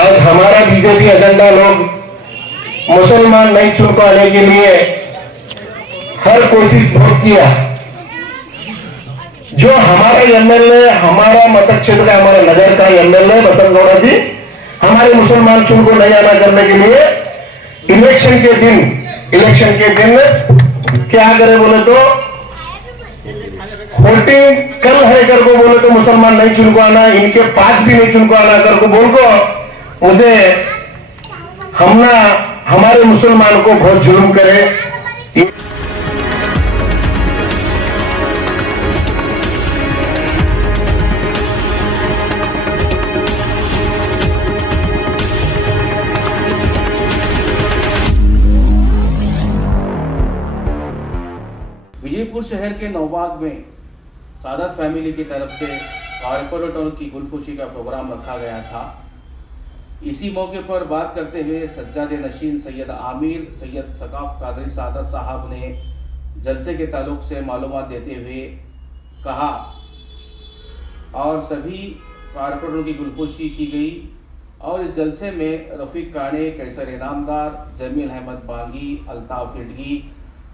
आज हमारा BJP agenda लोग मुसलमान नहीं चुन पाने के लिए हर कोशिश बहुत किया। जो हमारा एमएलए, हमारा मतदान क्षेत्र का, हमारा नगर का एमएलए बसंत गौड़ा जी हमारे मुसलमान चुन को नहीं आना करने के लिए इलेक्शन के दिन क्या करे बोले तो वोटिंग कल है कर को बोले तो मुसलमान नहीं चुन को आना, इनके पास भी नहीं चुन को आना कर को बोल को मुझे हमारे मुसलमान को बहुत जुल्म करे। विजयपुर शहर के नौबाग में सादत फैमिली की तरफ से कारपोरेटरों की गुलफुशी का प्रोग्राम रखा गया था। इसी मौके पर बात करते हुए सज्जाद नशीन सैयद आमिर सैयद सकाफ कादरी सादत साहब ने जलसे के ताल्लुक से मालूमात देते हुए कहा और सभी कारपोरेटरों की गुलफुशी की गई और इस जलसे में रफीक काने, कैसर इनामदार, जमील अहमद बांगी, अल्ताफ हिडगी,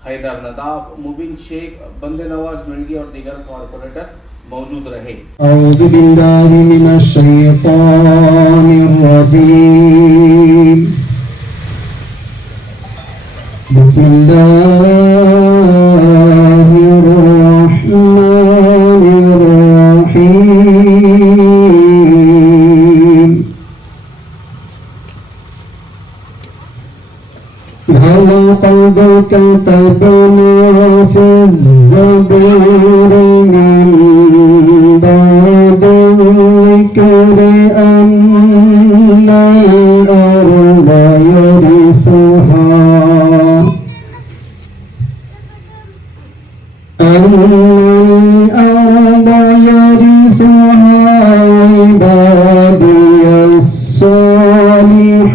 हैदर नदाफ, मुबिन शेख, बंदे नवाज मिर्गी और दीगर कॉर्पोरेटर मौजूद रहे। औज़ु बिल्लाहि मिनश शैतानिर रजीम। बिस्मिल्लाहिर रहमानिर रहीम। लक़द कतबना फ़िज़्ज़बूर मिन बअदि ज़िक्रि अन्नल अर्ज़ यरिसुहा इबादियस सालिहून।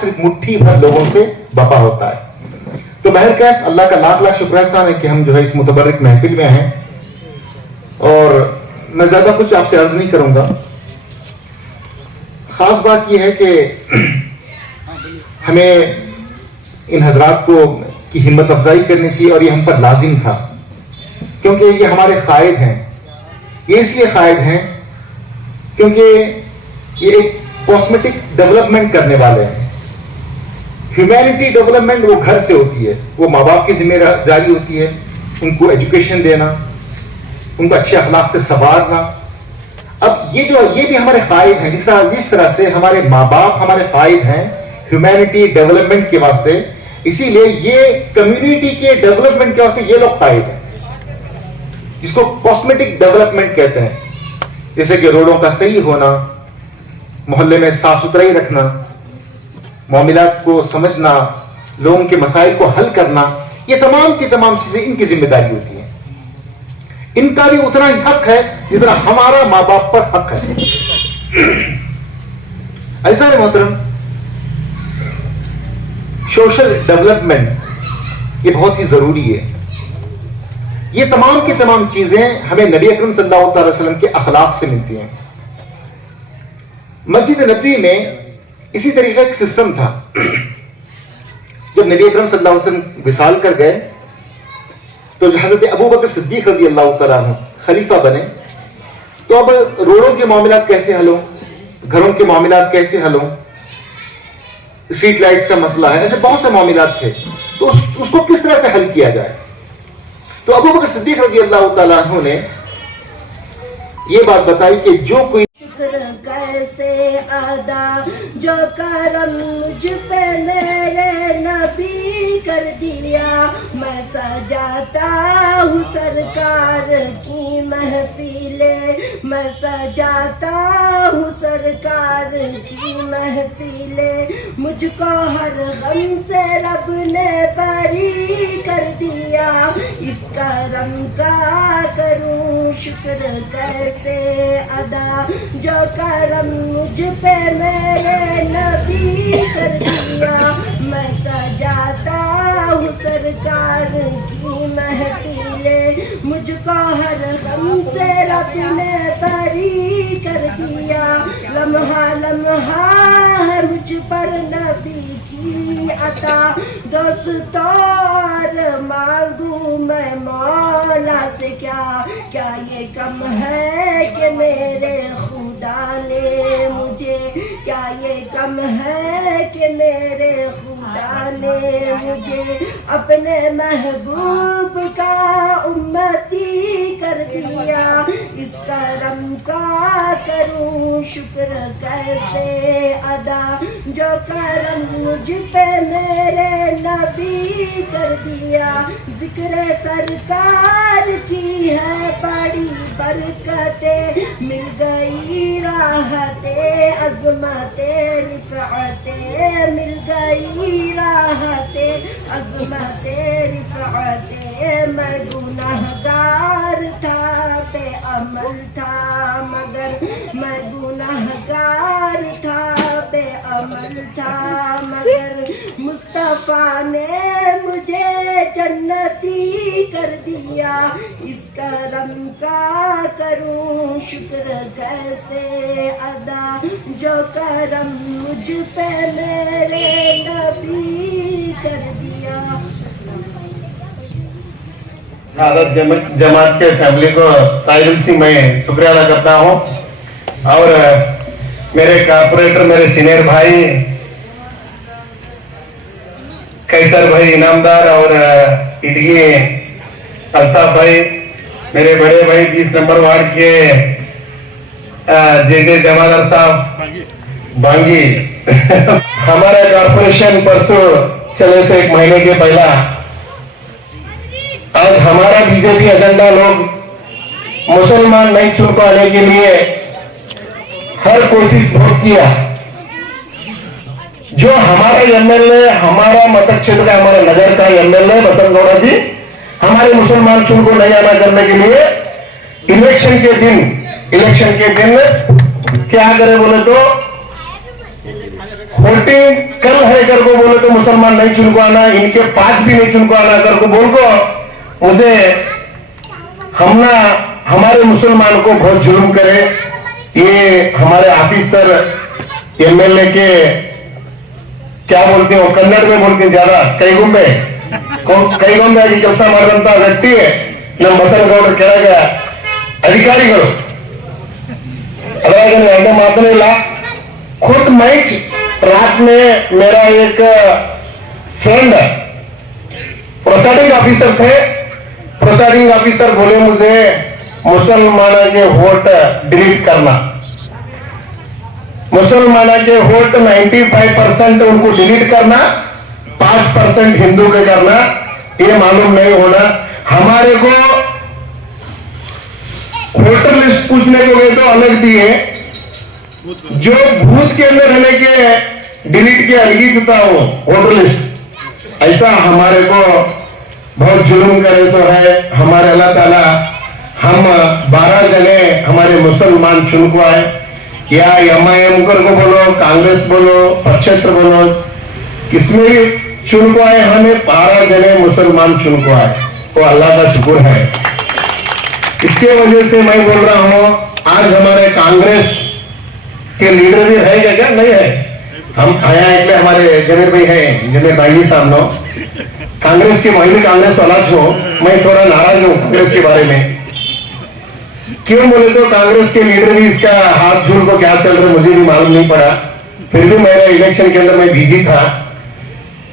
सिर्फ मुट्ठी भर लोगों से बपा होता है। तो बहरकैफ अल्लाह का लाख लाख शुक्र एहसान है कि हम जो है इस मुतबर्रिक महफिल में हैं और मैं ज्यादा कुछ आपसे अर्ज नहीं करूंगा। खास बात यह है कि हमें इन हजरात को की हिम्मत अफजाई करनी थी और ये हम पर लाजिम था, क्योंकि ये हमारे कायद हैं। ये इसलिए कायद हैं क्योंकि ये एक कॉस्मेटिक डेवलपमेंट करने वाले हैं। ह्यूमैनिटी डेवलपमेंट वो घर से होती है, वो माँ बाप की जिम्मेदारी होती है, उनको एजुकेशन देना, उनको अच्छे अखलाक से संवारना। अब ये भी हमारे कायद हैं। जिस तरह से हमारे माँ बाप हमारे कायद हैं ह्यूमैनिटी डेवलपमेंट के वास्ते, इसीलिए ये कम्युनिटी के डेवलपमेंट के वास्ते ये लोग कायद हैं, जिसको कॉस्मेटिक डेवलपमेंट कहते हैं। जैसे कि रोडों का सही होना, मोहल्ले में साफ सुथराई रखना, मामलात को समझना, लोगों के मसाइल को हल करना, ये तमाम की तमाम चीजें इनकी जिम्मेदारी होती हैं। इनका भी उतना ही हक है जितना हमारा माँ बाप पर हक है। ऐसा है मोहतरम, सोशल डेवलपमेंट ये बहुत ही जरूरी है। ये तमाम की तमाम चीजें हमें नबी अकरम सल्लल्लाहु अलैहि वसल्लम के अखलाक से मिलती हैं। मस्जिद नबवी में इसी तरीके का एक सिस्टम था। जब नबी अकरम सल्लल्लाहु अलैहि वसल्लम विसाल कर गए तो हजरत अबू बकर सिद्दीक रज़ी अल्लाह तआला अन्हु खलीफा बने। तो अब रोडों के मामलात कैसे हल हो, घरों के मामलात कैसे हल हो, स्ट्रीट लाइट्स का मसला है, ऐसे बहुत से मामलात थे। तो उसको किस तरह से हल किया जाए। तो अबू बकर सिद्दीक रज़ी अल्लाह तआला अन्हु ने ये बात बताई कि जो कोई कैसे अदा, जो करम मुझ पे मेरे नबी कर दिया। मैं सजाता हूँ सरकार की महफिलें, मैं सजाता हूँ सरकार की महफिलें। मुझको हर गम से रब ने बरी कर दिया, इस करम का करूं शुक्र कैसे अदा, जो करम मुझ पे मेरे नबी कर दिया। मैं सजाता हूँ सरकार की महफिलें, मुझको हर गम से रब ने बरी कर दिया। लम्हा लम्हा है मुझ पर नबी की अता, दोस्तों मांगू मैं मौला से क्या, क्या ये कम है कि मेरे खुदा ने मुझे, क्या ये कम है कि मेरे खुदा ने मुझे अपने महबूब का उम्मती कर दिया। इस करम का करूं शुक्र कैसे अदा, जो करम मुझ पे मेरे नबी कर दिया। जिक्र सरकार की है बड़ी बरकतें, मिल गई राहते अज़मते रिफ़अते, मिल गई राहते अज़मते रिफ़अते। मैं गुनाहगार था बेअमल था मगर, मैं गुनाहगार था बेअमल था मगर, मुस्तफ़ा ने मुझे जन्नती कर दिया। इस करम का करूं शुक्र कैसे अदा, जो करम मुझ पे मेरे नबी कर दिया। भारत जमात के फैमिली को ताहिल सिंह मैं शुक्रिया अदा करता हूँ। और मेरे कारपोरेटर, मेरे सीनियर भाई कैसर भाई इनामदार और इडगी अल्ताफ भाई, मेरे बड़े भाई 20 नंबर वार्ड के जे जमादार साहब बांगी हमारा कारपोरेशन परसों चले से 1 महीने के पहला, आज हमारा बीजेपी एजेंडा लोग मुसलमान नहीं चुन पाने के लिए हर कोशिश बहुत किया। जो हमारा एमएलए, हमारा मतदान क्षेत्र का, हमारा नगर का एमएलए बसंत गौड़ा जी, हमारे मुसलमान चुन को नहीं आना करने के लिए इलेक्शन के दिन क्या करे बोले तो वोटिंग कल है कर को बोले तो मुसलमान नहीं चुन को आना, इनके पास भी नहीं चुन को आना कर को बोल को मुझे हमारे मुसलमान को बहुत जुल्म करे। ये हमारे ऑफिसर एमएलए के क्या बोलते हो, कन्नड़ में बोलते हैं ज्यादा, कई गुम्बे आगे ಕೆಲಸ ಮಾಡಿದಂತ ವ್ಯಕ್ತಿ ನಮ್ಮ ಬಸನಗೌಡರು ಕೆಳಗೆ ಅಧಿಕಾರಿಗಳು अगर मैं मातने ला खुद मैच रात में मेरा एक फ्रेंड प्रोसाइडिंग ऑफिसर थे, प्रोसाइडिंग ऑफिसर बोले मुझे मुसलमानों के वोट डिलीट करना, मुसलमानों के वोट 95% उनको डिलीट करना, 5% हिंदू के करना, ये मालूम नहीं होना। हमारे को वोटर लिस्ट पूछने को गए तो अलग दिए, जो भूत के अंदर रहने के डिलीट के अलगी चुका हो वोटर लिस्ट। ऐसा हमारे को बहुत जुल्म करे तो है हमारे अल्लाह ताला। हम 12 जने हमारे मुसलमान चुन को आए, या एमआईएम को बोलो, कांग्रेस बोलो, पक्षेत्र बोलो, किसमें भी चुन को आए, हमें 12 जने मुसलमान चुन को आए, तो अल्लाह का शुक्र है। इसके वजह से मैं बोल रहा हूं, आज हमारे कांग्रेस के लीडर भी रहेगा क्या? नहीं है। हम आया એટલે हमारे जमीर भाई है, जमीर भाई सामने कांग्रेस की महिला कांग्रेस वाला छो, मैं थोड़ा नाराज हूं कांग्रेस के बारे में। क्यों बोले तो कांग्रेस के लीडर भी इसका हाथ झूल को क्या चल रहा मुझे भी मालूम नहीं पड़ा, फिर भी मेरा इलेक्शन के अंदर मैं बिजी था।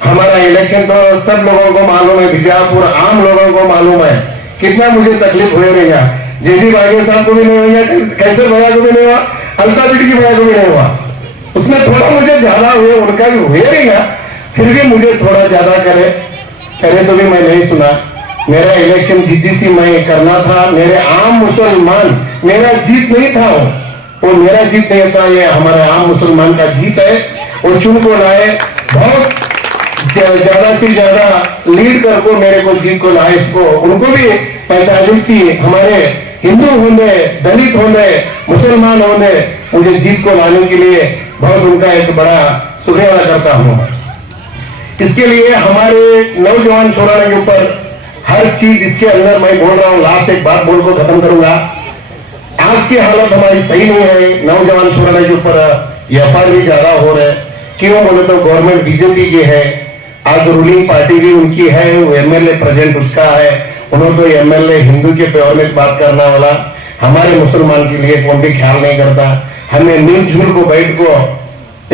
हमारा इलेक्शन तो सब लोगों को मालूम है, बीजापुर आम लोगों को मालूम है कितना मुझे तकलीफ हुए रहेगा। जेसी बागे साहब को भी नहीं हुआ, कैसे भैया को भी नहीं हुआ, अल्ता बिट की बहन को भी नहीं हुआ। उसमें थोड़ा मुझे ज्यादा हुए, उनका भी हुए नहीं है, फिर भी मुझे थोड़ा ज्यादा करे तो भी मैं नहीं सुना। मेरा इलेक्शन जीती मैं करना था, मेरे आम मुसलमान, मेरा जीत नहीं था वो मेरा जीत नहीं था, ये हमारे आम मुसलमान का जीत है। वो चुन को लाए, बहुत ज्यादा से ज्यादा लीड करके मेरे को जीत को लाए। इसको उनको भी 45 हमारे हिंदू होने, दलित होने, मुसलमान होने मुझे जीत को लाने के लिए बहुत उनका एक बड़ा शुक्रिया अदा करता हूं। इसके लिए हमारे नौजवान छोराने के ऊपर हर चीज इसके अंदर मैं बोल रहा हूं। लास्ट एक बात बोल को खत्म करूंगा। आज की हालत हमारी सही नहीं है। नौजवान छोराने के ऊपर एफआईआर भी ज्यादा हो रहे। क्यों बोले तो गवर्नमेंट बीजेपी की है, आज रूलिंग पार्टी भी उनकी है, वो एमएलए प्रेजेंट उसका है। उन्होंने तो एमएलए हिंदू के फेवर में बात करने वाला, हमारे मुसलमान के लिए कौन भी ख्याल नहीं करता। हमें मिलजुल को बैठ को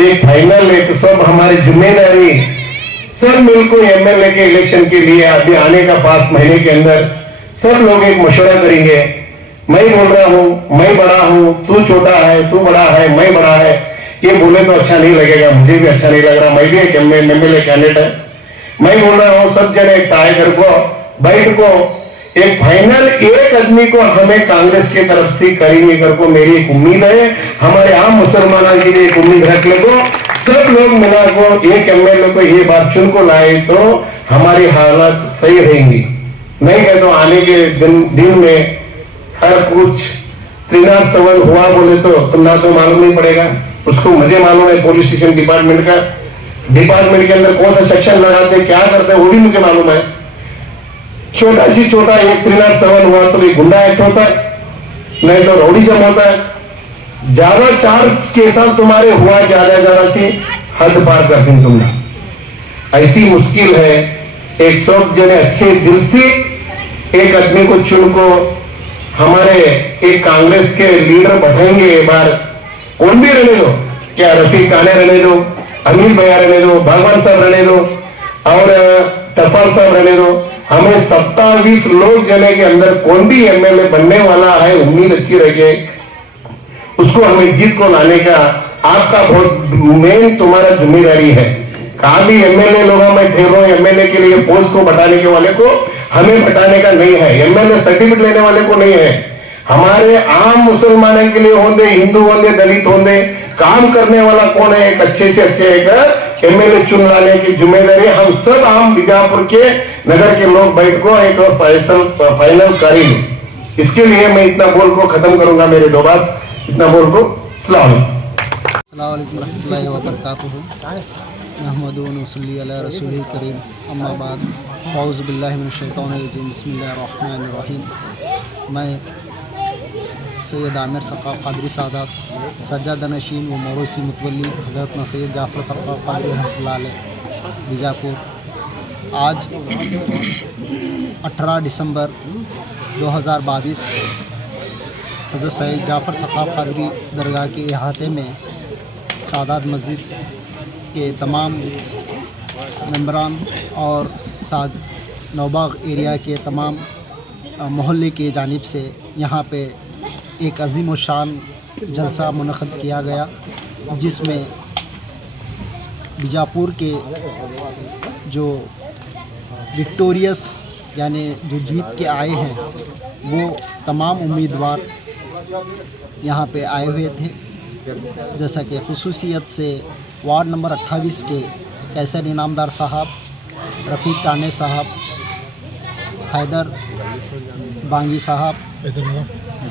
एक फाइनल एक सब हमारी जिम्मेदारी सब मिल को एमएलए के इलेक्शन के लिए अभी आने का 5 महीने के अंदर सब लोग एक मशवरा करेंगे। मैं बोल रहा हूं, मैं बड़ा हूं, तू छोटा है, तू बड़ा है, मैं बड़ा है, ये बोले तो अच्छा नहीं लगेगा, मुझे भी अच्छा नहीं लग रहा। मैं भी एक एमएलए कैंडिडेट है। मैं बोल रहा हूं सब जने टाइगर को बैठ को एक फाइनल एक आदमी को हमें कांग्रेस की तरफ से करेंगे कर को मेरी एक उम्मीद है। हमारे आम मुसलमानों के लिए एक उम्मीद रख ले को सब लोग मिला को एक एमएलए को ये बात चुन को लाए तो हमारी हालत सही रहेंगी। नहीं है तो आने के दिन में हर कुछ त्रिनाथ सवन हुआ बोले तो तुम ना तो मालूम नहीं पड़ेगा। उसको मुझे मालूम है पुलिस स्टेशन डिपार्टमेंट के अंदर कौन सा सेक्शन लगाते क्या करते वो भी मुझे मालूम है। छोटा सी छोटा एक त्रिनाथ सवन हुआ तो भी गुंडा एक्ट होता है, नहीं तो रौडीजम होता है। ज्यादा 4 केसा तुम्हारे हुआ, ज्यादा सी हद पार करते तुमने। ऐसी मुश्किल है। एक सब जने अच्छे दिल से एक आदमी को चुन को हमारे एक कांग्रेस के लीडर बढ़ेंगे। एक बार कौन भी रहने दो, क्या रफीक काने रहने दो, अनिल भैया रहने दो, भगवान साहब रहने दो और टपाल साहब रहने दो, हमें 27 लोग जने के अंदर कौन भी एमएलए बनने वाला है, उम्मीद अच्छी रखे उसको हमें जीत को लाने का आपका बहुत मेन तुम्हारा जिम्मेदारी है। कहा भी एमएलए लोगों में ठहरो, एमएलए के लिए पोस्ट को बटाने के वाले को हमें बटाने का नहीं है, एमएलए सर्टिफिकेट लेने वाले को नहीं है। हमारे आम मुसलमानों के लिए होंगे, हिंदू होंगे, दलित होंगे, काम करने वाला कौन है, एक अच्छे से अच्छे एक एमएलए चुन लाने की जिम्मेदारी हम सब आम बीजापुर के नगर के लोग बैठ को एक फाइनल करेंगे। इसके लिए मैं इतना बोल को खत्म करूंगा, मेरे 2 बात इतना बोल को। अस्सलाम वालेकुम रहमतुल्लाहि व बरकातुहू। नहमदुहु व नसल्ली अला रसूलिल करीम, अम्मा बाद। औज़ु बिल्लाहि मिनश शैतानिर रजीम, बिस्मिल्लाहिर रहमानिर रहीम। मैं सैयद आमिर सक़ाफ़ क़ादरी सादात, सज्जादा नशीन व मौरूसी मुतवल्ली हज़रत न सैयद जाफ़र सक़ाफ़ क़ादरी रहमतुल्लाह अलैह बीजापुर, आज 18 दिसंबर 2022 हज़रत सैयद जाफ़र सक़ाफ़ क़ादरी दरगाह के अहाते में सादात मस्जिद के तमाम मेंबरान और साथ नौबाग एरिया के तमाम मोहल्ले के जानिब से यहाँ पे एक अज़ीम व शान जलसा मुनक़्क़िद किया गया, जिसमें बीजापुर के जो विक्टोरियस यानी जो जीत के आए हैं वो तमाम उम्मीदवार यहाँ पे आए हुए थे। जैसा कि खुसूसियत से वार्ड नंबर 28 के कैसर इनामदार साहब, रफ़ीक काने साहब, हैदर बांगी साहब,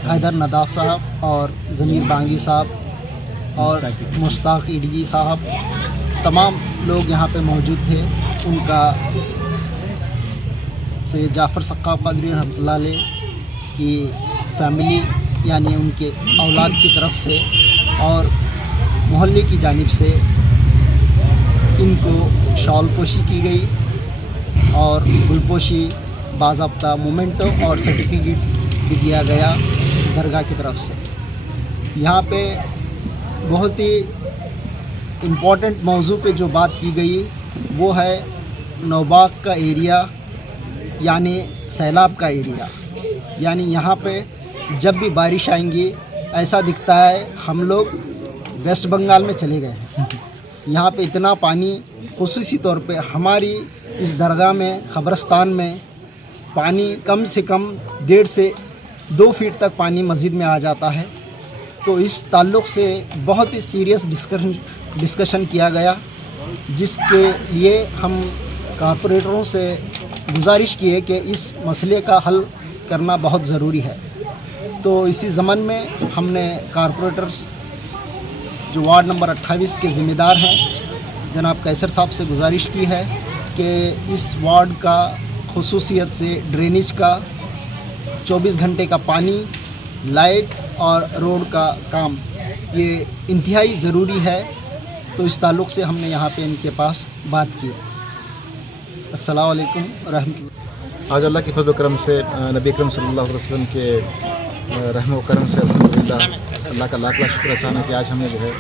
हैदर नदाफ साहब और ज़मीर बांगी साहब और मुश्ताक इडगी साहब, तमाम लोग यहाँ पे मौजूद थे। उनका सैयद जाफ़र सक़ाफ़ क़ादरी रहमतुल्लाह अलैह की फैमिली यानी उनके औलाद की तरफ से और मोहल्ले की जानिब से इनको शॉल पोशी की गई और गुलपोशी बाज़ाब्ता मोमेंटो और सर्टिफिकेट भी दिया गया दरगाह की तरफ से। यहाँ पे बहुत ही इम्पोर्टेंट मौजू पे जो बात की गई वो है नौबाग का एरिया यानी सैलाब का एरिया। यानी यहाँ पे जब भी बारिश आएंगी ऐसा दिखता है हम लोग वेस्ट बंगाल में चले गए हैं। यहाँ पे इतना पानी, खुसूसी तौर पे हमारी इस दरगाह में, कब्रस्तान में पानी कम से कम 1.5 से 2 फीट तक पानी मस्जिद में आ जाता है। तो इस ताल्लुक़ से बहुत ही सीरियस डिस्कशन किया गया, जिसके लिए हम कारपोरेटरों से गुजारिश की है कि इस मसले का हल करना बहुत ज़रूरी है। तो इसी ज़मन में हमने कारपोरेटर्स जो वार्ड नंबर 28 के ज़िम्मेदार हैं जनाब कैसर साहब से गुजारिश की है कि इस वार्ड का खुसूसियत से ड्रेनेज का 24 घंटे का पानी, लाइट और रोड का काम ये इंतहाई ज़रूरी है। तो इस ताल्लुक़ से हमने यहाँ पे इनके पास बात की। अस्सलाम वालेकुम रहमतुल्लाह। आज अल्लाह के फजल करम से नबी अकरम सल्लल्लाहु अलैहि वसल्लम के रहम व करम से अल्हम्दुलिल्लाह अल्लाह का लाख लाख शुक्र एहसान है कि आज हमने जो है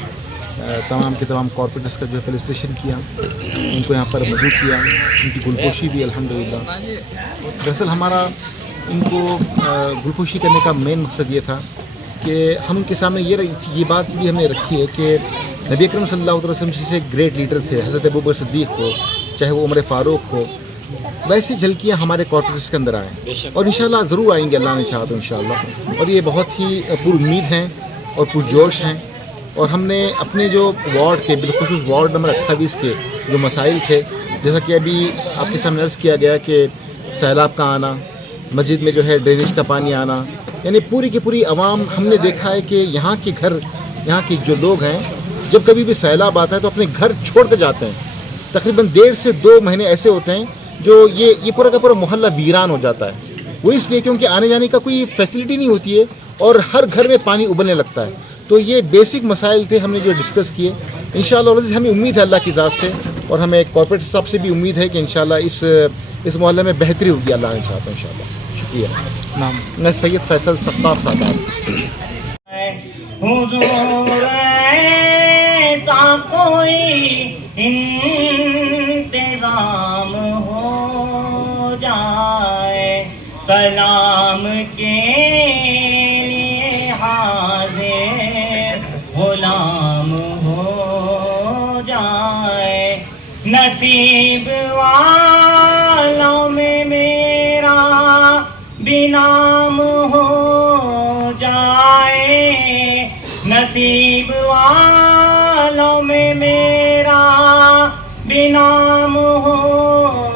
तमाम के तमाम कॉर्पोरेटर्स का जो फेलिसिटेशन किया, उनको यहाँ पर मौजूद किया, उनकी गुलपोशी भी अल्हम्दुलिल्लाह। दरअसल हमारा इनको गुलपोशी करने का मेन मकसद ये था कि हम उनके सामने ये बात भी हमने रखी है कि नबी अकरम सल्लल्लाहु अलैहि वसल्लम जैसे ग्रेट लीडर थे, हज़रत अबू बकर सिद्दीक़ हो, चाहे वो उमर फ़ारूक हो, वैसी झलकियाँ हमारे कॉर्पोरेट्स के अंदर आएँ और इंशाल्लाह ज़रूर आएंगे, अल्लाह ने चाहा तो इंशाल्लाह। और ये बहुत ही पुरुम्मीद हैं और पुरजोश हैं। और हमने अपने जो वार्ड के, बिलखुसूस वार्ड नंबर 28 के जो मसाइल थे, जैसा कि अभी आपके सामने अर्ज़ किया गया कि सैलाब का आना, मस्जिद में जो है ड्रेनेज का पानी आना, यानी पूरी की पूरी आवाम, हमने देखा है कि यहाँ के जो लोग हैं जब कभी भी सैलाब आता है तो अपने घर छोड़ कर जाते हैं। तकरीबन 1.5 से 2 महीने ऐसे होते हैं जो ये पूरा का पूरा मोहल्ला वीरान हो जाता है। वो इसलिए क्योंकि आने जाने का कोई फैसिलिटी नहीं होती है और हर घर में पानी उबलने लगता है। तो ये बेसिक मसाइल थे हमने जो डिस्कस किए। इंशाअल्लाह हमें उम्मीद है अल्लाह की ज़ात से, और हमें कॉर्पोरेट साहब से भी उम्मीद है कि इंशाअल्लाह इस मोहल्ले में बेहतरी होगी, अल्लाह ने चाहता है इंशाअल्लाह। शुक्रिया। नाम मैं सैयद फैसल सत्तार सादात। कोई इंतजाम हो जाए, सलाम के लिए हाजिर गुलाम हो जाए। नसीब वालों में मेरा भी नाम हो जाए, नसीब वालों में मेरा भी नाम हो